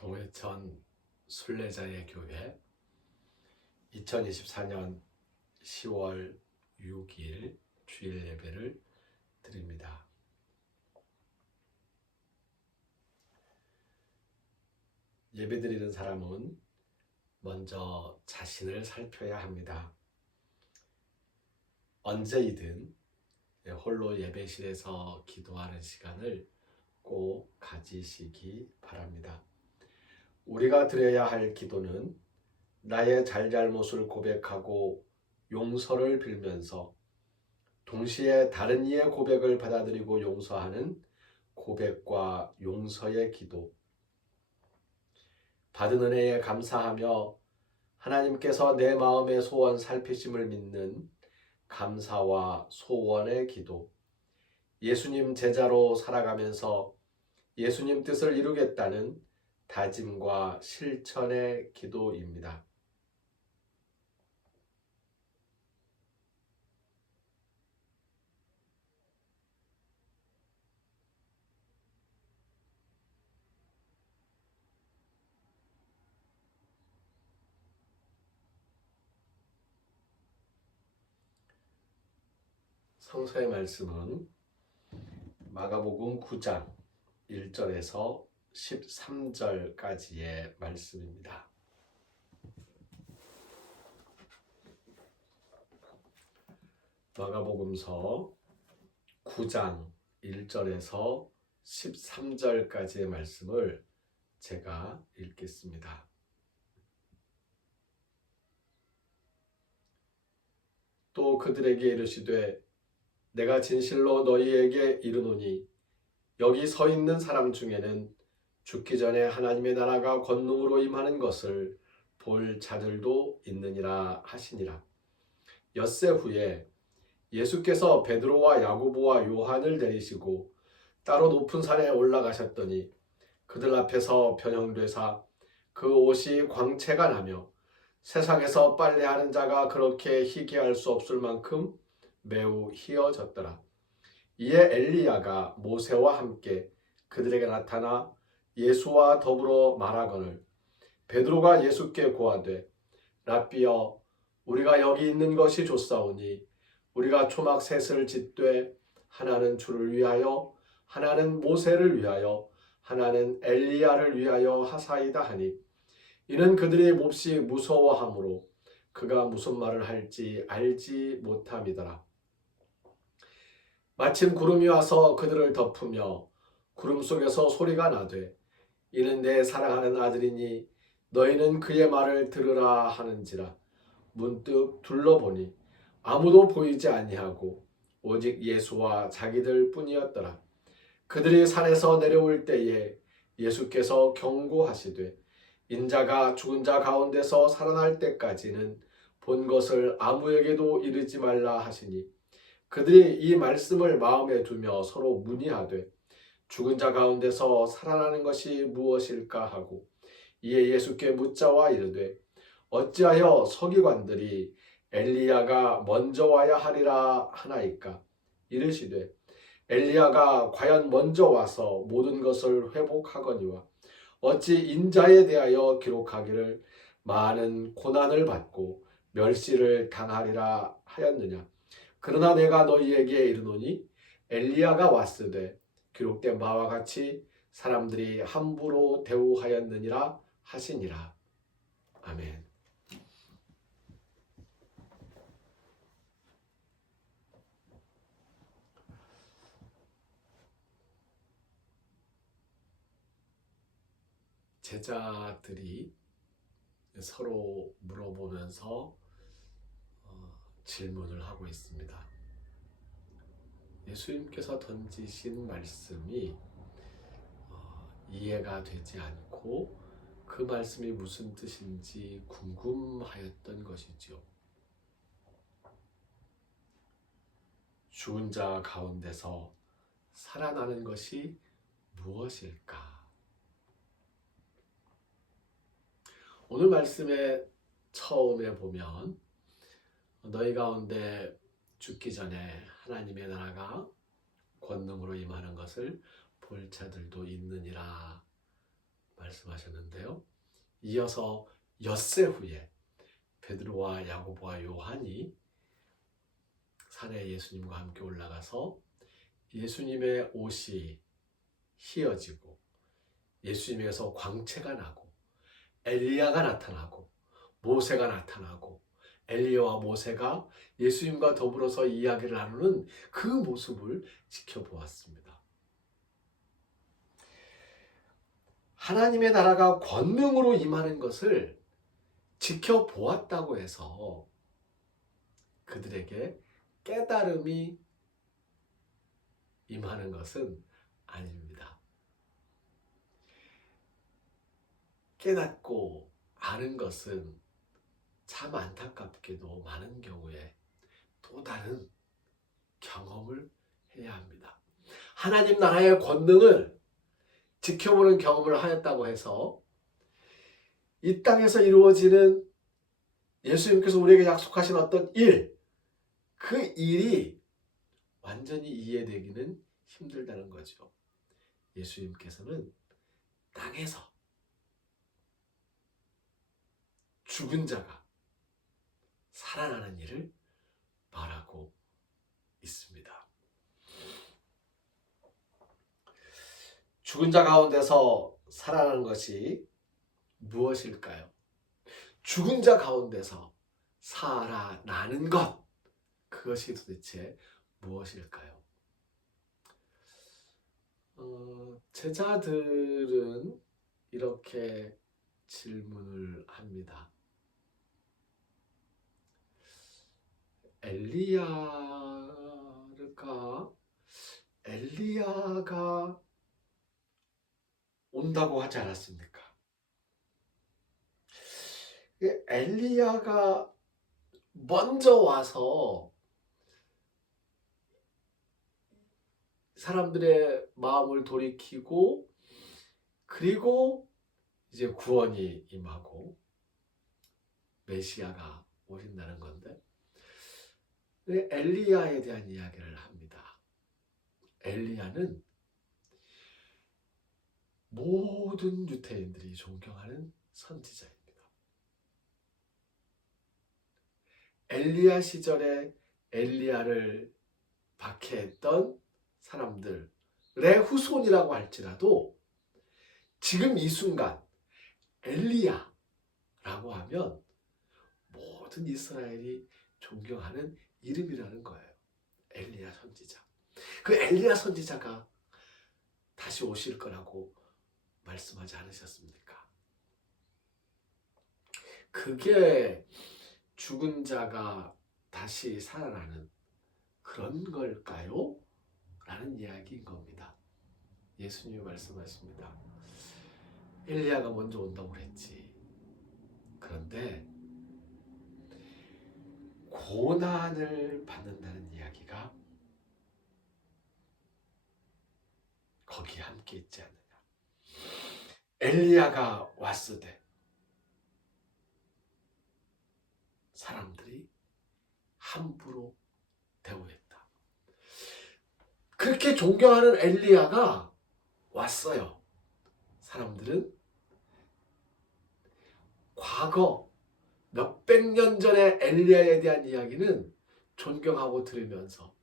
동해천 순례자의 교회 2024년 10월 6일 주일 예배를 드립니다. 예배 드리는 사람은 먼저 자신을 살펴야 합니다. 언제이든 홀로 예배실에서 기도하는 시간을 꼭 가지시기 바랍니다. 우리가 드려야 할 기도는 나의 잘잘못을 고백하고 용서를 빌면서 동시에 다른 이의 고백을 받아들이고 용서하는 고백과 용서의 기도, 받은 은혜에 감사하며 하나님께서 내 마음의 소원 살피심을 믿는 감사와 소원의 기도, 예수님 제자로 살아가면서 예수님 뜻을 이루겠다는 다짐과 실천의 기도입니다. 성서의 말씀은 마가복음 9장 1절에서 13절까지의 말씀입니다. 마가복음서 9장 1절에서 13절까지의 말씀을 제가 읽겠습니다. 또 그들에게 이르시되 내가 진실로 너희에게 이르노니 여기 서 있는 사람 중에는 죽기 전에 하나님의 나라가 권능으로 임하는 것을 볼 자들도 있느니라 하시니라. 엿새 후에 예수께서 베드로와 야고보와 요한을 데리시고 따로 높은 산에 올라가셨더니 그들 앞에서 변형되사 그 옷이 광채가 나며 세상에서 빨래하는 자가 그렇게 희귀할 수 없을 만큼 매우 희어졌더라. 이에 엘리야가 모세와 함께 그들에게 나타나 예수와 더불어 말하거늘 베드로가 예수께 고하되 랍비여 우리가 여기 있는 것이 좋사오니 우리가 초막 셋을 짓되 하나는 주를 위하여 하나는 모세를 위하여 하나는 엘리야를 위하여 하사이다 하니 이는 그들이 몹시 무서워하므로 그가 무슨 말을 할지 알지 못함이더라. 마침 구름이 와서 그들을 덮으며 구름 속에서 소리가 나되 이는 내 사랑하는 아들이니 너희는 그의 말을 들으라 하는지라. 문득 둘러보니 아무도 보이지 아니하고 오직 예수와 자기들 뿐이었더라. 그들이 산에서 내려올 때에 예수께서 경고하시되 인자가 죽은 자 가운데서 살아날 때까지는 본 것을 아무에게도 이르지 말라 하시니 그들이 이 말씀을 마음에 두며 서로 문의하되 죽은 자 가운데서 살아나는 것이 무엇일까 하고 이에 예수께 묻자와 이르되 어찌하여 서기관들이 엘리야가 먼저 와야 하리라 하나이까. 이르시되 엘리야가 과연 먼저 와서 모든 것을 회복하거니와 어찌 인자에 대하여 기록하기를 많은 고난을 받고 멸시를 당하리라 하였느냐. 그러나 내가 너희에게 이르노니 엘리야가 왔으되 기록된 바와 같이 사람들이 함부로 대우하였느니라 하시니라. 아멘. 제자들이 서로 물어보면서 질문을 하고 있습니다. 예수님께서 던지신 말씀이 이해가 되지 않고 그 말씀이 무슨 뜻인지 궁금하였던 것이죠. 죽은 자 가운데서 살아나는 것이 무엇일까? 오늘 말씀의 처음에 보면 너희 가운데 죽기 전에 하나님의 나라가 권능으로 임하는 것을 볼 자들도 있느니라 말씀하셨는데요. 이어서 엿새 후에 베드로와 야고보와 요한이 산에 예수님과 함께 올라가서 예수님의 옷이 휘어지고 예수님에게서 광채가 나고 엘리야가 나타나고 모세가 나타나고 엘리야와 모세가 예수님과 더불어서 이야기를 나누는 그 모습을 지켜보았습니다. 하나님의 나라가 권능으로 임하는 것을 지켜보았다고 해서 그들에게 깨달음이 임하는 것은 아닙니다. 깨닫고 아는 것은 참 안타깝게도 많은 경우에 또 다른 경험을 해야 합니다. 하나님 나라의 권능을 지켜보는 경험을 하였다고 해서 이 땅에서 이루어지는 예수님께서 우리에게 약속하신 어떤 일, 그 일이 완전히 이해되기는 힘들다는 거죠. 예수님께서는 땅에서 죽은 자가 살아나는 일을 말하고 있습니다. 죽은 자 가운데서 살아나는 것이 무엇일까요? 죽은 자 가운데서 살아나는 것, 그것이 도대체 무엇일까요? 제자들은 이렇게 질문을 합니다. 엘리야가 온다고 하지 않았습니까? 엘리야가 먼저 와서 사람들의 마음을 돌이키고 그리고 이제 구원이 임하고 메시아가 오신다는 건데 엘리야에 대한 이야기를 합니다. 엘리야는 모든 유대인들이 존경하는 선지자입니다. 엘리야 시절에 엘리야를 박해했던 사람들의 후손이라고 할지라도 지금 이 순간 엘리야라고 하면 모든 이스라엘이 존경하는 이름이라는 거예요. 엘리야 선지자. 그 엘리야 선지자가 다시 오실 거라고 말씀하지 않으셨습니까? 그게 죽은 자가 다시 살아나는 그런 걸까요? 라는 이야기인 겁니다. 예수님이 말씀하십니다. 엘리야가 먼저 온다고 그랬지. 그런데 고난을 받는다는 이야기가 거기에 함께 있지 않느냐. 엘리야가 왔으되 사람들이 함부로 대우했다. 그렇게 존경하는 엘리야가 왔어요. 사람들은 과거 몇백 년 전의 엘리야에 대한 이야기는 존경하고 들으면서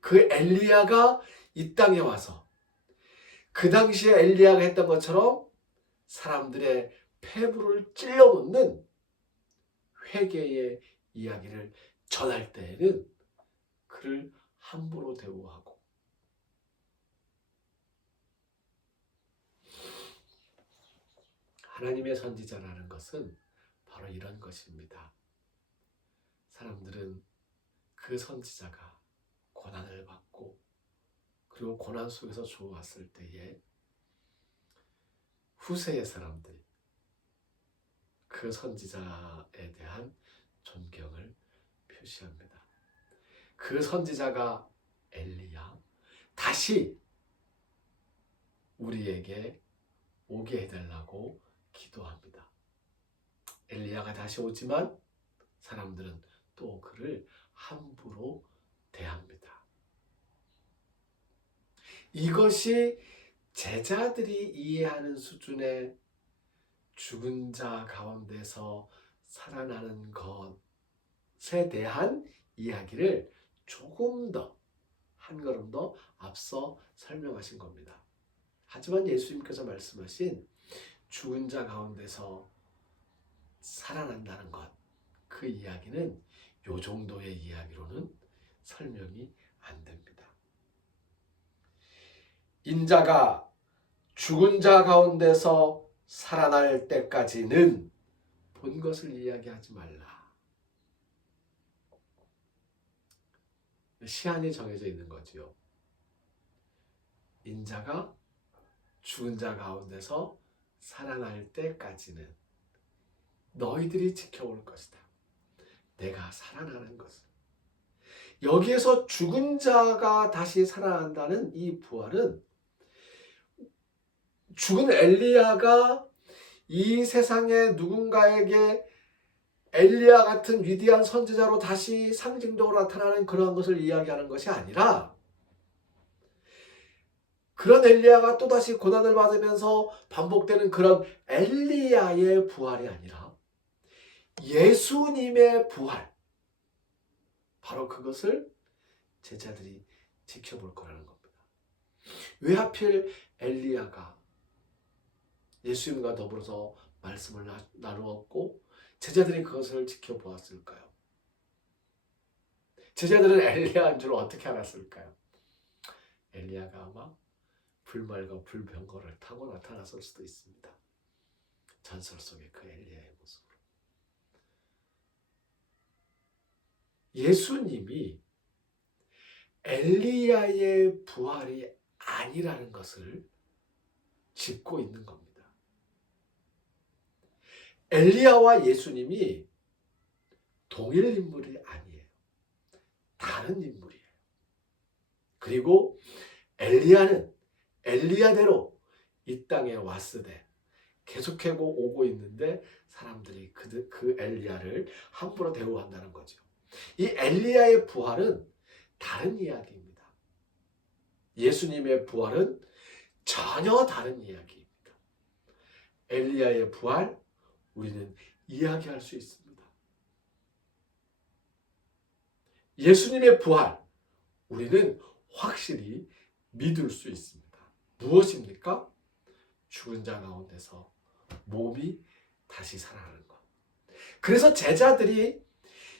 그 엘리야가 이 땅에 와서 그 당시에 엘리야가 했던 것처럼 사람들의 폐부를 찔러놓는 회개의 이야기를 전할 때에는 그를 함부로 대우하고 하나님의 선지자라는 것은 바로 이런 것입니다. 사람들은 그 선지자가 고난을 받고 그리고 고난 속에서 좋았을 때에 후세의 사람들이 그 선지자에 대한 존경을 표시합니다. 그 선지자가 엘리야, 다시 우리에게 오게 해달라고 기도합니다. 엘리야가 다시 오지만 사람들은 또 그를 함부로 대합니다. 이것이 제자들이 이해하는 수준의 죽은 자 가운데서 살아나는 것에 대한 이야기를 조금 더, 한 걸음 더 앞서 설명하신 겁니다. 하지만 예수님께서 말씀하신 죽은 자 가운데서 살아난다는 것, 그 이야기는 요 정도의 이야기로는 설명이 안 됩니다. 인자가 죽은 자 가운데서 살아날 때까지는 본 것을 이야기하지 말라. 시한이 정해져 있는 거지요. 인자가 죽은 자 가운데서 살아날 때까지는 너희들이 지켜볼 것이다. 내가 살아나는 것을. 여기에서 죽은 자가 다시 살아난다는 이 부활은 죽은 엘리야가 이 세상에 누군가에게 엘리야 같은 위대한 선지자로 다시 상징적으로 나타나는 그런 것을 이야기하는 것이 아니라, 그런 엘리야가 또다시 고난을 받으면서 반복되는 그런 엘리야의 부활이 아니라 예수님의 부활, 바로 그것을 제자들이 지켜볼 거라는 겁니다. 왜 하필 엘리야가 예수님과 더불어서 말씀을 나누었고 제자들이 그것을 지켜보았을까요? 제자들은 엘리야인 줄 어떻게 알았을까요? 엘리야가 아마 불말과 불병거를 타고 나타났을 수도 있습니다. 전설 속의 그 엘리야의 모습으로. 예수님이 엘리야의 부활이 아니라는 것을 짚고 있는 겁니다. 엘리야와 예수님이 동일 인물이 아니에요. 다른 인물이에요. 그리고 엘리야는 엘리야대로 이 땅에 왔으되 계속하고 오고 있는데 사람들이 그 엘리야를 함부로 대우한다는 거죠. 이 엘리야의 부활은 다른 이야기입니다. 예수님의 부활은 전혀 다른 이야기입니다. 엘리야의 부활, 우리는 이야기할 수 있습니다. 예수님의 부활, 우리는 확실히 믿을 수 있습니다. 무엇입니까? 죽은 자 가운데서 몸이 다시 살아나는 것. 그래서 제자들이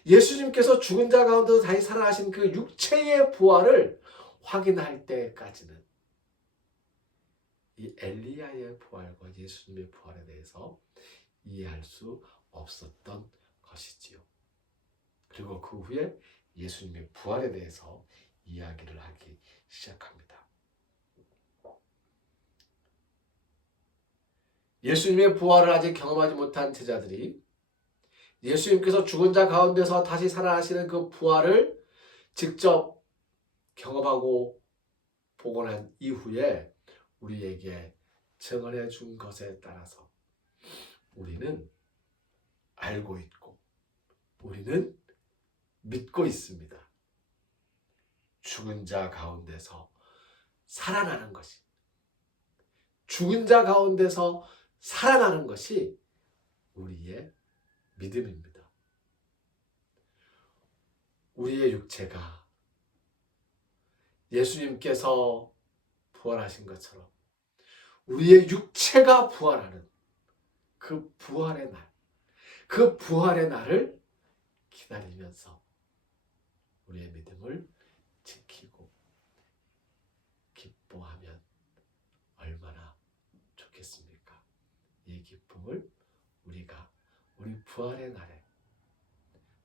예수님께서 죽은 자 가운데서 다시 살아나신 그 육체의 부활을 확인할 때까지는 이 엘리야의 부활과 예수님의 부활에 대해서 이해할 수 없었던 것이지요. 그리고 그 후에 예수님의 부활에 대해서 이야기를 하기 시작합니다. 예수님의 부활을 아직 경험하지 못한 제자들이 예수님께서 죽은 자 가운데서 다시 살아나시는 그 부활을 직접 경험하고 보고 난 이후에 우리에게 증언해 준 것에 따라서 우리는 알고 있고 우리는 믿고 있습니다. 죽은 자 가운데서 살아나는 것이, 죽은 자 가운데서 살아나는 것이 우리의 믿음입니다. 우리의 육체가 예수님께서 부활하신 것처럼 우리의 육체가 부활하는 그 부활의 날, 그 부활의 날을 기다리면서 우리의 믿음을 지키고 기뻐하면 얼마나 좋겠습니까? 이 기쁨을 우리가 우리 부활의 날에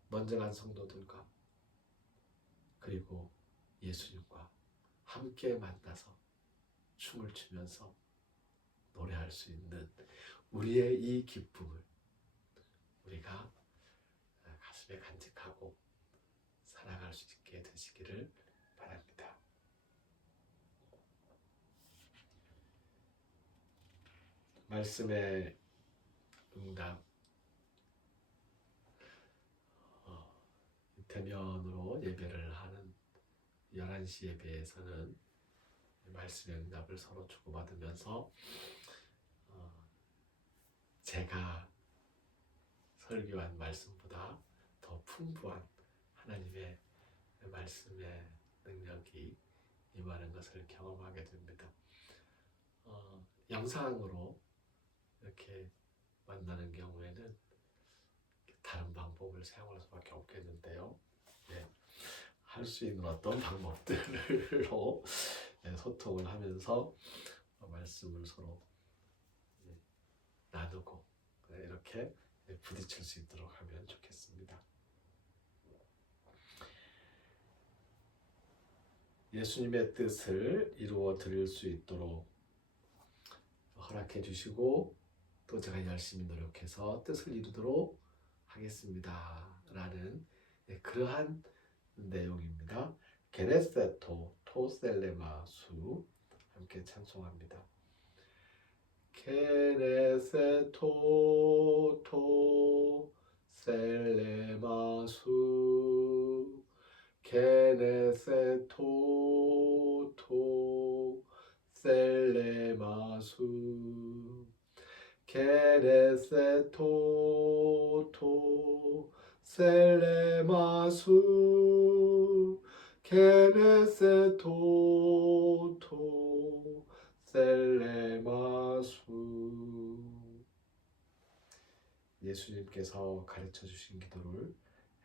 먼저 간 성도들과 그리고 예수님과 함께 만나서 춤을 추면서 노래할 수 있는 우리의 이 기쁨을 우리가 가슴에 간직하고 살아갈 수 있게 되시기를 바랍니다. 말씀의 응답, 대면으로 예배를 하는 11시 예배에서는 말씀의 응답을 서로 주고받으면서 제가 설교한 말씀보다 더 풍부한 하나님의 말씀의 능력이 임하는 것을 경험하게 됩니다. 영상으로 이렇게 만나는 경우에는 다른 방법을 사용할 수밖에 없겠는데요. 네, 할 수 있는 어떤 방법들로 소통을 하면서 말씀을 서로 나누고 이렇게 부딪힐 수 있도록 하면 좋겠습니다. 예수님의 뜻을 이루어 드릴 수 있도록 허락해 주시고 또 제가 열심히 노력해서 뜻을 이루도록 하겠습니다. 라는 그러한 내용입니다. 게네세토 토셀레마수 함께 찬송합니다. 게네세토 토셀레마수 게네세토 토셀레마수 게네세토 토셀레마수 게네세토 토셀레마수. 예수님께서 가르쳐 주신 기도를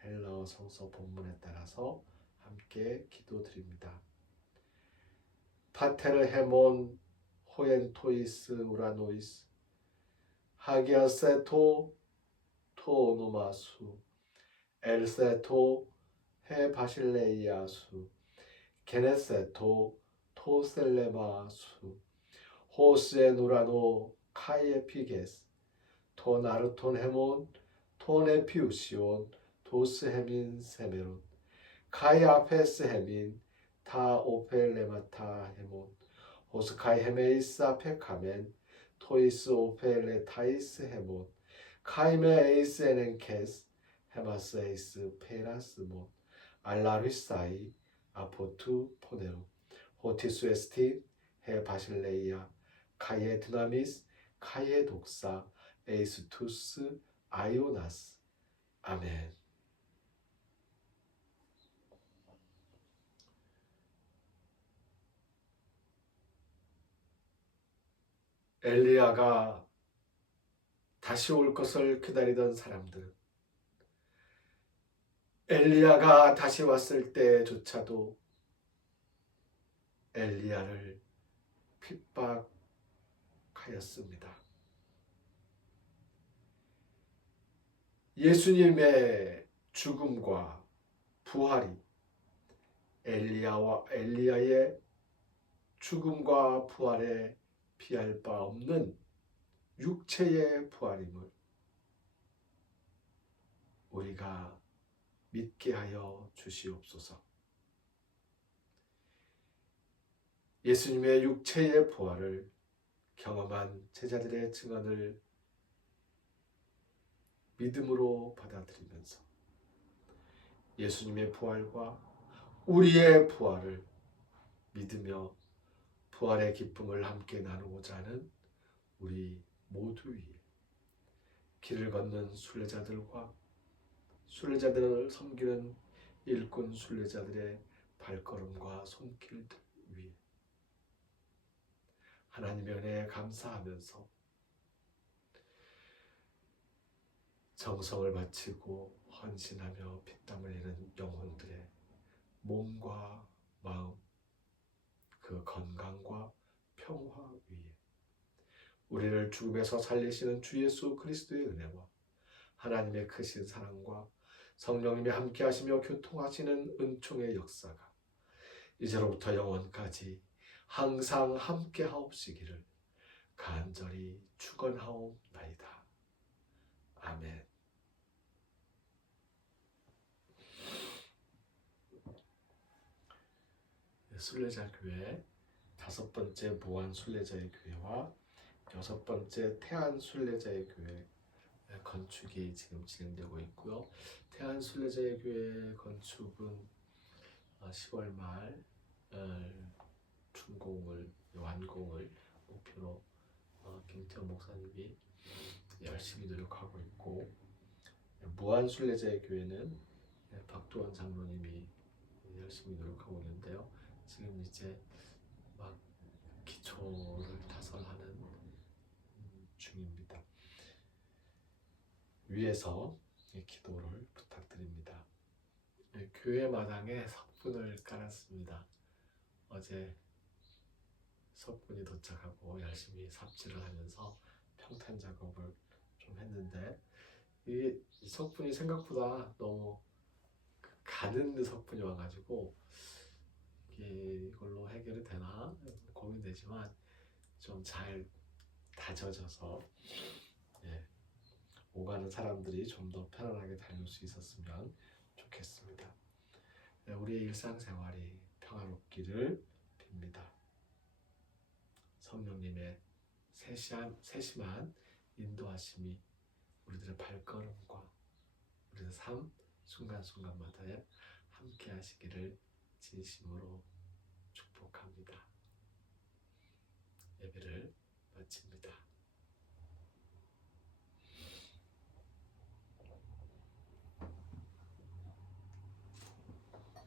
헬라어 성서 본문에 따라서 함께 기도드립니다. 파테르 헤몬 호엔토이스 우라노이스 하기아세토 토노마수 엘세토 헤바실레이아수 게네세토 토셀레마수 호스에누라노 카이에피게스 토나르톤 헤몬 토네피우시온 도스헤민 세메론 카이아페스 헤민 타 오펠레마타 헤몬 호스카이 헤메이사 페카멘 토이스 오펠레 타이스 헤몬 카이메 에이스 에넨케스 헤마스 에이스 페라스몬 알라리사이 아포투 포네로 호티스 에스티 헤 바실레이아 카이에 드나미스 카이에 독사 에이스투스 아이오나스. 아멘. 엘리야가 다시 올 것을 기다리던 사람들, 엘리야가 다시 왔을 때조차도 엘리야를 핍박하였습니다. 예수님의 죽음과 부활이 엘리야의 죽음과 부활에 비할 바 없는 육체의 부활임을 우리가 믿게 하여 주시옵소서. 예수님의 육체의 부활을 경험한 제자들의 증언을 믿음으로 받아들이면서 예수님의 부활과 우리의 부활을 믿으며 부활의 기쁨을 함께 나누고자 하는 우리 모두 위에 길을 걷는 순례자들과 순례자들을 섬기는 일꾼 순례자들의 발걸음과 손길들 위에 하나님의 은혜에 감사하면서 정성을 바치고 헌신하며 피땀 흘리는 영혼들의 몸과 마음, 그 건강과 평화 위에 우리를 죽음에서 살리시는 주 예수 그리스도의 은혜와 하나님의 크신 사랑과 성령님이 함께 하시며 교통하시는 은총의 역사가 이제로부터 영원까지 항상 함께 하옵시기를 간절히 축원하옵나이다. 아멘. 순례자교회 5번째 무한 순례자의 교회와 6번째 태안 순례자의 교회 건축이 지금 진행되고 있고요. 태안 순례자의 교회 건축은 10월 말 준공을 완공을 목표로 김태호 목사님이 열심히 노력하고 있고, 무한순례자의 교회는 박두원 장로님이 열심히 노력하고 있는데요. 지금 이제 막 기초를 타설하는 중입니다. 위에서 기도를 부탁드립니다. 교회 마당에 석분을 깔았습니다. 어제 석분이 도착하고 열심히 삽질을 하면서 평탄 작업을 좀 했는데, 이 석분이 생각보다 너무 가는 석분이 와가지고 이걸로 해결이 되나 고민되지만 좀 잘 다져져서 오가는 사람들이 좀 더 편안하게 다닐 수 있었으면 좋겠습니다. 우리의 일상생활이 평화롭기를 빕니다. 성령님의 세심한 인도하심이 우리들의 발걸음과 우리의 삶 순간순간마다에 함께 하시기를 진심으로 축복합니다. 예배를 마칩니다.